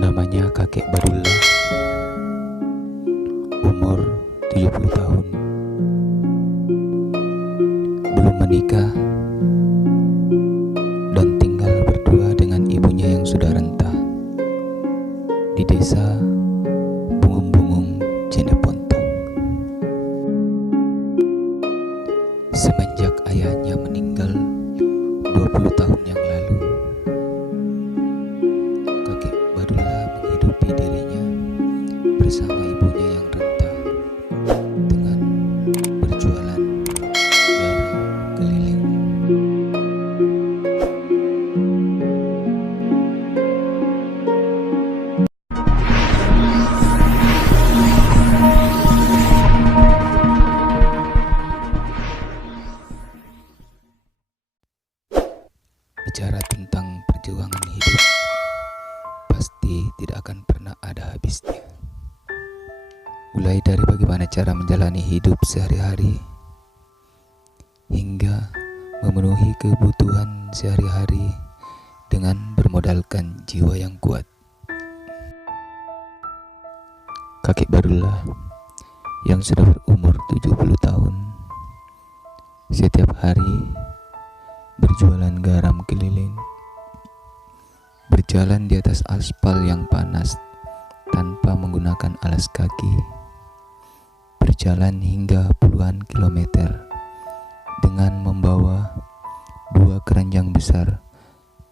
Namanya kakek Badullah, umur 70 tahun, belum menikah, dan tinggal berdua dengan ibunya yang sudah renta di desa Bungung-Bungung, Jeneponto. Semenjak ayahnya meninggal 20 tahun yang lalu, kakek Badullah menghidupi dirinya bersama ibunya yang renta dengan berjualan garam keliling. Bicara tentang perjuangan hidup, pasti tidak akan pernah ada habisnya. Mulai dari bagaimana cara menjalani hidup sehari-hari, hingga memenuhi kebutuhan sehari-hari dengan bermodalkan jiwa yang kuat. Kakek Badullah yang sudah berumur 70 tahun, setiap hari berjualan garam keliling, berjalan di atas aspal yang panas tanpa menggunakan alas kaki, berjalan hingga puluhan kilometer dengan membawa 2 keranjang besar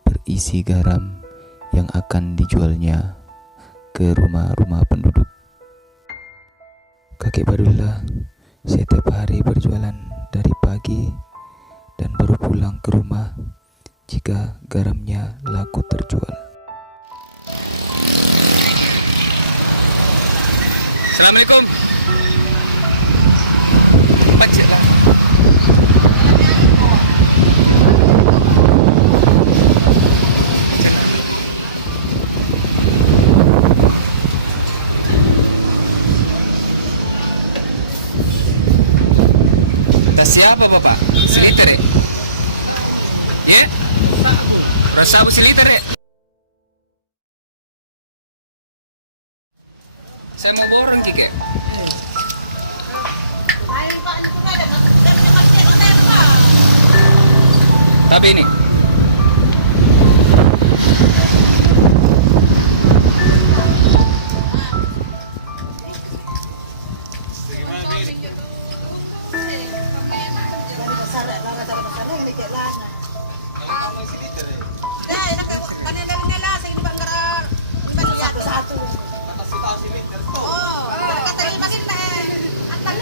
berisi garam yang akan dijualnya ke rumah-rumah penduduk. Kakek Badullah setiap hari berjualan dari pagi dan baru pulang ke rumah jika garamnya laku terjual. Assalamualaikum. Pacik lah. Tas siapa bapak? Seliter ya? Ya? Rasa seliter ya? Saya mau borong kike. Tapi ini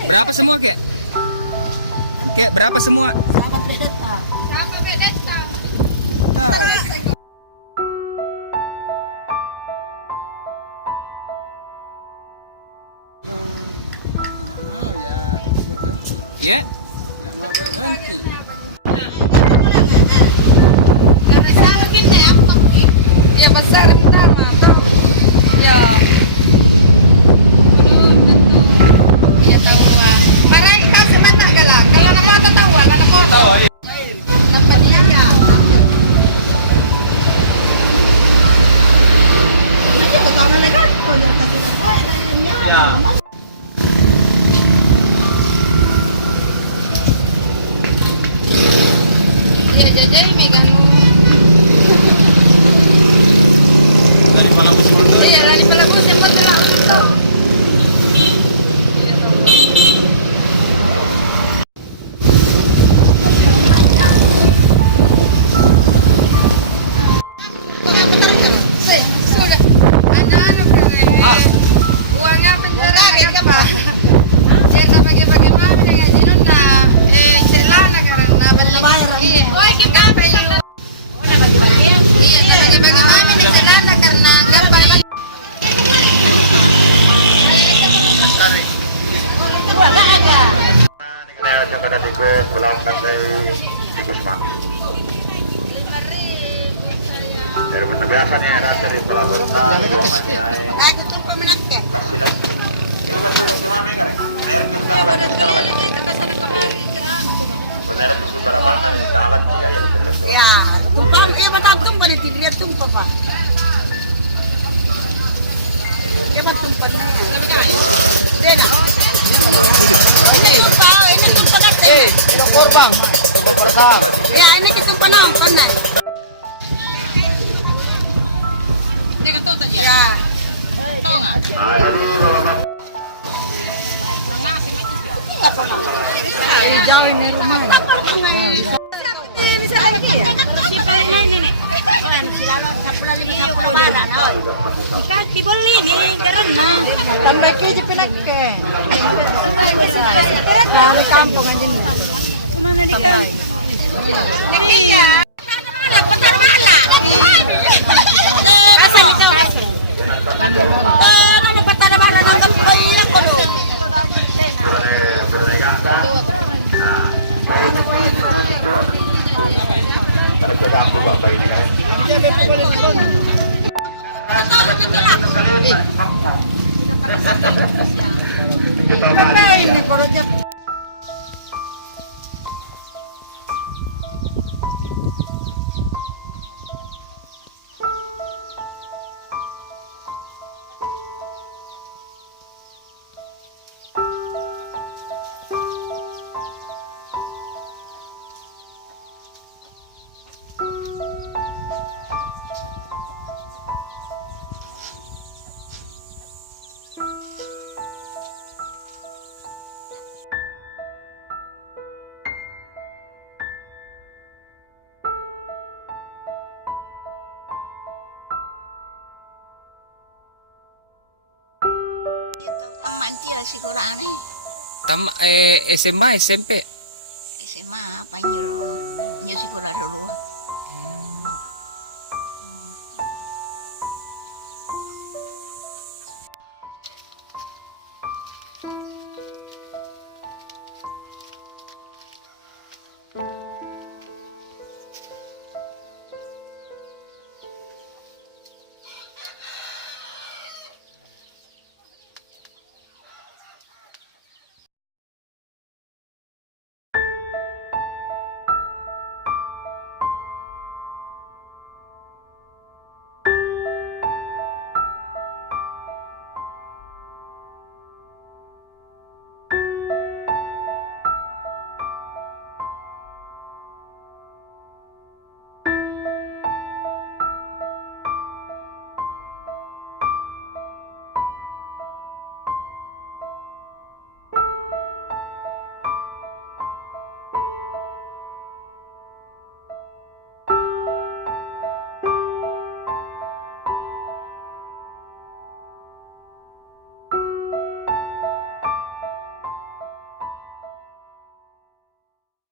berapa semua kek? Kek berapa semua? Berapa bedeta? Berapa bedeta? Ya? Karena salah gini apa sih? Ya besar pertama toh. Ya. Belum tentu. Ya tahu ah. Marah kau semata galak. Kalau nama tak tahu lah nama kau. Tahu ya? Dapat dia ya. Ya. Dia jajai meganu. Dari Palembang Mondo. Iya, lani pelaku sempat telah untuk. Sudah. Anak-anak keren. Uangnya penjara apa? Jangan pakai-pakai mami dengan jinun na. Celana karena balik. Iya. Oh, kita pengen. Iya, bagi-bagi mami di celana karena enggak pakai. Lagi tuh peminat ke? Ya, tumpah, iya mata tumpah di tidur tumpah pak. Siapa tumpan na yan? Tena. Ini tumpan, ini tumpan natin. Ilong korbang. Ilong korbang. Ya, ini tumpan na, tumpan na. Ya. Jauh ini rumah. Tambah keji pinake. Dari kampung aja nih. Tambah. Asal itu. Ano pa tanabaran ng gampay na ko do? SMA, SMP.